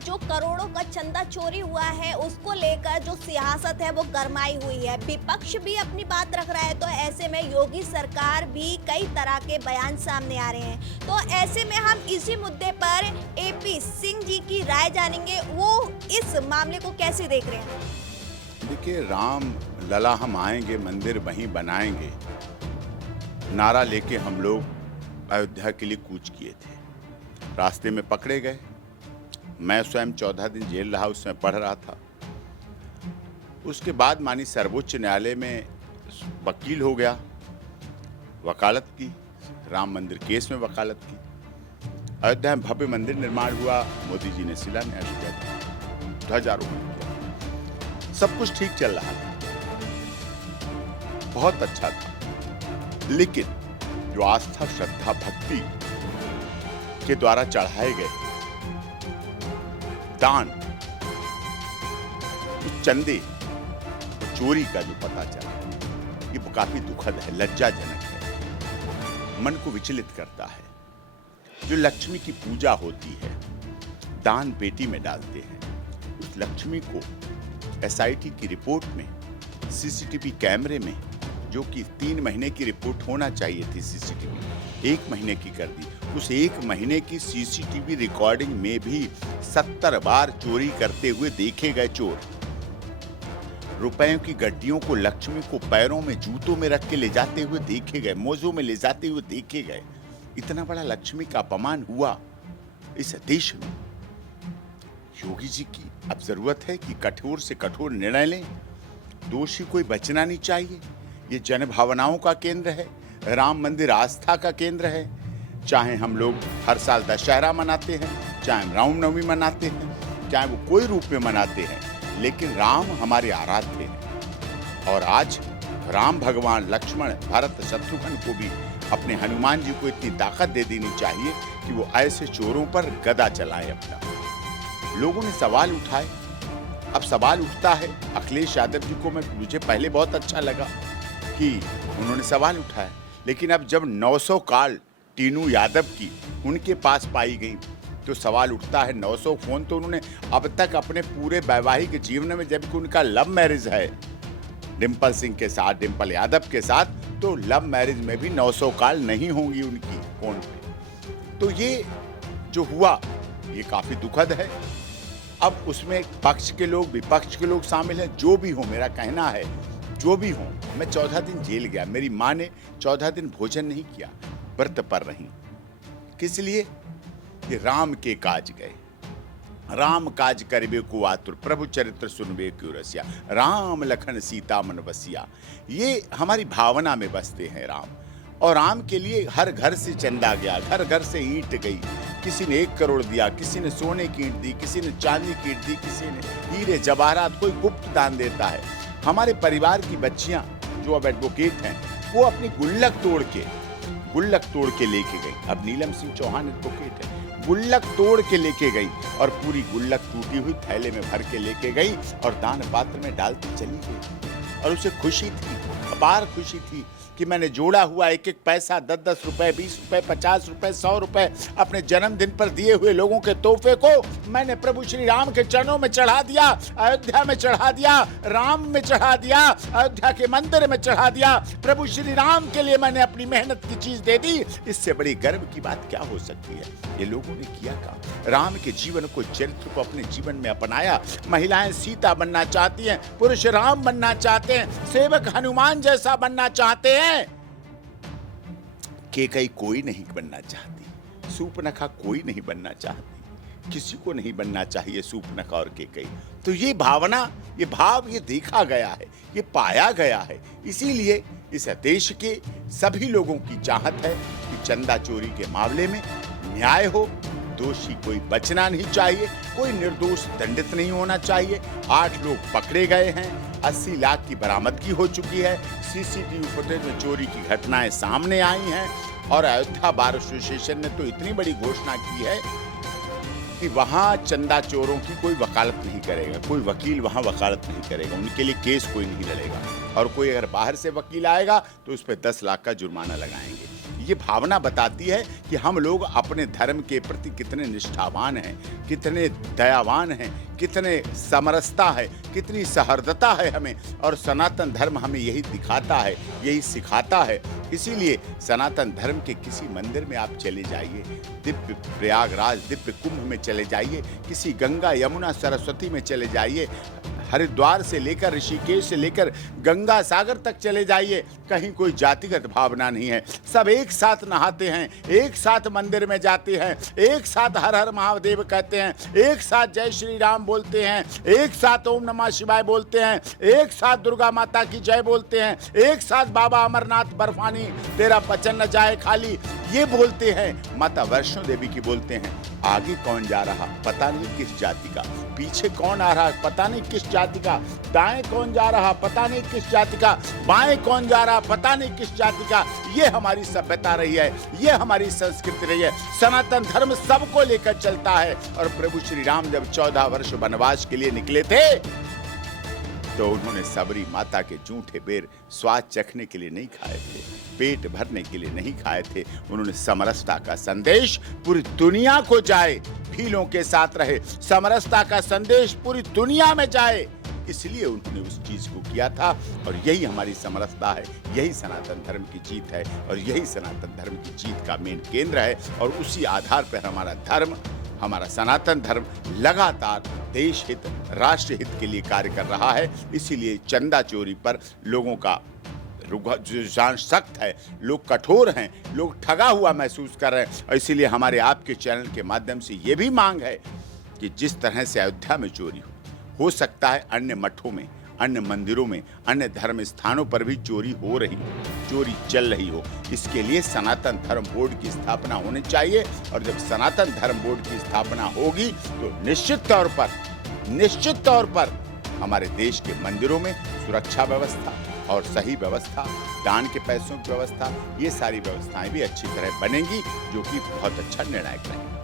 जो करोड़ों का चंदा चोरी हुआ है उसको लेकर जो सियासत है वो गरमाई हुई है। विपक्ष भी अपनी बात रख रहा है, तो ऐसे में योगी सरकार भी कई तरह के बयान सामने आ रहे हैं। तो ऐसे में हम इसी मुद्दे पर एपी सिंह जी की राय जानेंगे, वो इस मामले को कैसे देख रहे हैं। देखिए, राम लला हम आएंगे, मंदिर वहीं बनाएंगे, नारा लेके हम लोग अयोध्या के लिए कूच किए थे। रास्ते में पकड़े गए। मैं स्वयं 14 दिन जेल रहा, उसमें पढ़ रहा था। उसके बाद मानी सर्वोच्च न्यायालय में वकील हो गया, वकालत की, राम मंदिर केस में वकालत की। अयोध्या में भव्य मंदिर निर्माण हुआ, मोदी जी ने शिलान्यास किया, ध्वजारोहण किया, सब कुछ ठीक चल रहा था, बहुत अच्छा था। लेकिन जो आस्था, श्रद्धा, भक्ति के द्वारा चढ़ाए गए दान, उस चंदे चोरी का जो पता चला, ये काफी दुखद है, लज्जाजनक है, मन को विचलित करता है। जो लक्ष्मी की पूजा होती है, दान पेटी में डालते हैं, उस लक्ष्मी को एसआईटी की रिपोर्ट में, सीसीटीवी कैमरे में, जो कि 3 महीने की रिपोर्ट होना चाहिए थी सीसीटीवी, 1 महीने की कर दी। उस 1 महीने की सीसीटीवी रिकॉर्डिंग में भी 70 बार चोरी करते हुए देखे गए चोर। रुपयों की गड्डियों को लक्ष्मी को पैरों में, जूतों में रख के ले जाते हुए देखे गए, मोजों में ले जाते हुए देखे गए। इतना बड़ा लक्ष्मी का अपमान हुआ इस देश में। योगी जी की अब जरूरत है कि कठोर से कठोर निर्णय लें। दोषी कोई बचना नहीं चाहिए। ये जनभावनाओं का केंद्र है, राम मंदिर आस्था का केंद्र है। चाहे हम लोग हर साल दशहरा मनाते हैं, चाहे हम रामनवमी मनाते हैं, चाहे वो कोई रूप में मनाते हैं, लेकिन राम हमारे आराध्य हैं। और आज राम भगवान, लक्ष्मण, भरत, शत्रुघ्न को भी, अपने हनुमान जी को इतनी ताकत दे देनी चाहिए कि वो ऐसे चोरों पर गदा चलाएं अपना। लोगों ने सवाल उठाए, अब सवाल उठता है। अखिलेश यादव जी को मुझे पहले बहुत अच्छा लगा कि उन्होंने सवाल उठाया, लेकिन अब जब 900 कॉल टीनू यादव की उनके पास पाई गई तो सवाल उठता है। 900 फोन तो उन्होंने अब तक अपने पूरे वैवाहिक जीवन में, जबकि उनका लव मैरिज है डिम्पल सिंह के साथ, डिम्पल यादव के साथ, तो लव मैरिज में भी 900 कॉल नहीं होंगी उनकी फोन पे। तो ये जो हुआ ये काफी दुखद है। अब उसमें पक्ष के लोग, विपक्ष के लोग शामिल हैं। जो भी हो, मेरा कहना है, जो भी हो, मैं 14 दिन जेल गया, मेरी माँ ने 14 दिन भोजन नहीं किया, व्रत पर रही। किस लिए? ये राम के काज गए। राम काज करबे को आतुर, प्रभु चरित्र सुनबे क्यों रसिया, राम लखन सीता मन बसिया। ये हमारी भावना में बसते हैं राम। और राम के लिए हर घर से चंदा गया, घर घर से ईंट गई। किसी ने 1 करोड़ दिया, किसी ने सोने की ईंट दी, किसी ने चांदी की ईंट दी, किसी ने हीरे जवाहरात, कोई गुप्त दान देता है। हमारे परिवार की बच्चियां जो अब एडवोकेट हैं, वो अपनी गुल्लक तोड़ के लेके गई। अब नीलम सिंह चौहान एडवोकेट है, गुल्लक तोड़ के लेके गई और पूरी गुल्लक टूटी हुई थैले में भर के लेके गई और दान पात्र में डालती चली गई। और उसे खुशी थी, अपार खुशी थी कि मैंने जोड़ा हुआ 1-1 पैसा, 10-10 रुपए, 20 रुपए, 50 रुपए, 100 रुपए अपने जन्मदिन पर दिए हुए लोगों के तोहफे को मैंने प्रभु श्री राम के चरणों में चढ़ा दिया, अयोध्या में चढ़ा दिया, राम में चढ़ा दिया, अयोध्या के मंदिर में चढ़ा दिया। प्रभु श्री राम के लिए मैंने अपनी मेहनत की चीज दे दी। इससे बड़ी गर्व की बात क्या हो सकती है? ये लोगों ने किया काम। राम के जीवन को, चरित्र को अपने जीवन में अपनाया। महिलाएं सीता बनना चाहती हैं, पुरुष राम बनना चाहते हैं, सेवक हनुमान जैसा बनना चाहते हैं। केकई कोई नहीं बनना चाहती, सूपनखा कोई नहीं बनना चाहती, किसी को नहीं बनना चाहिए सूपनखा और केकई। तो ये भावना, ये भाव, ये देखा गया है, ये पाया गया है। इसीलिए इस देश के सभी लोगों की चाहत है कि चंदा चोरी के मामले में न्याय हो, दोषी कोई बचना नहीं चाहिए, कोई निर्दोष दंडित नहीं होना चाहिए। 8 लोग पकड़े गए हैं, 80 लाख की बरामदगी हो चुकी है, सीसीटीवी फुटेज में चोरी की घटनाएं सामने आई हैं और अयोध्या बार एसोसिएशन ने तो इतनी बड़ी घोषणा की है कि वहां चंदा चोरों की कोई वकालत नहीं करेगा, कोई वकील वहां वकालत नहीं करेगा, उनके लिए केस कोई नहीं लड़ेगा। और कोई अगर बाहर से वकील आएगा तो उस पर 10 लाख का जुर्माना लगाएंगे। ये भावना बताती है कि हम लोग अपने धर्म के प्रति कितने निष्ठावान हैं, कितने दयावान हैं, कितने समरसता है, कितनी सहृदयता है हमें। और सनातन धर्म हमें यही दिखाता है, यही सिखाता है। इसीलिए सनातन धर्म के किसी मंदिर में आप चले जाइए, दिव्य प्रयागराज, दिव्य कुंभ में चले जाइए, किसी गंगा यमुना सरस्वती में चले जाइए, हरिद्वार से लेकर ऋषिकेश से लेकर गंगा सागर तक चले जाइए, कहीं कोई जातिगत भावना नहीं है। सब एक साथ नहाते हैं, एक साथ मंदिर में जाते हैं, एक साथ हर हर महादेव कहते हैं, एक साथ जय श्री राम बोलते हैं, एक साथ ओम नमः शिवाय बोलते हैं, एक साथ दुर्गा माता की जय बोलते हैं, एक साथ बाबा अमरनाथ बर्फानी तेरा पचन न जाए खाली ये बोलते हैं, माता वैष्णो देवी की बोलते हैं। आगे कौन जा रहा पता नहीं किस जाति का, पीछे कौन आ रहा पता नहीं किस जाति का, दाएं कौन जा रहा पता नहीं किस जाति का, बाएं कौन जा रहा पता नहीं किस जाति का। ये हमारी सभ्यता रही है, ये हमारी संस्कृति रही है। सनातन धर्म सबको लेकर चलता है। और प्रभु श्री राम जब 14 वर्ष वनवास के लिए निकले थे तो उन्होंने सबरी माता के जूठे बेर स्वाद चखने के लिए नहीं खाए थे, पेट भरने के लिए नहीं खाए थे। उन्होंने समरसता का संदेश पूरी दुनिया को जाए, भीलों के साथ रहे, समरसता का संदेश पूरी दुनिया में जाए, इसलिए उन्होंने उस चीज को किया था। और यही हमारी समरसता है, यही सनातन धर्म की जीत है, और यही सनातन धर्म की जीत का मेन केंद्र है। और उसी आधार पर हमारा धर्म, हमारा सनातन धर्म लगातार देश हित, राष्ट्र हित के लिए कार्य कर रहा है। इसीलिए चंदा चोरी पर लोगों का रुझान सख्त है, लोग कठोर हैं, लोग ठगा हुआ महसूस कर रहे हैं। और इसीलिए हमारे आपके चैनल के माध्यम से ये भी मांग है कि जिस तरह से अयोध्या में चोरी हो सकता है अन्य मठों में, अन्य मंदिरों में, अन्य धर्म स्थानों पर भी चोरी हो रही हो, चोरी चल रही हो। इसके लिए सनातन धर्म बोर्ड की स्थापना होनी चाहिए। और जब सनातन धर्म बोर्ड की स्थापना होगी तो निश्चित तौर पर हमारे देश के मंदिरों में सुरक्षा व्यवस्था और सही व्यवस्था, दान के पैसों की व्यवस्था, ये सारी व्यवस्थाएं भी अच्छी तरह बनेंगी, जो कि बहुत अच्छा निर्णायक रहेंगी।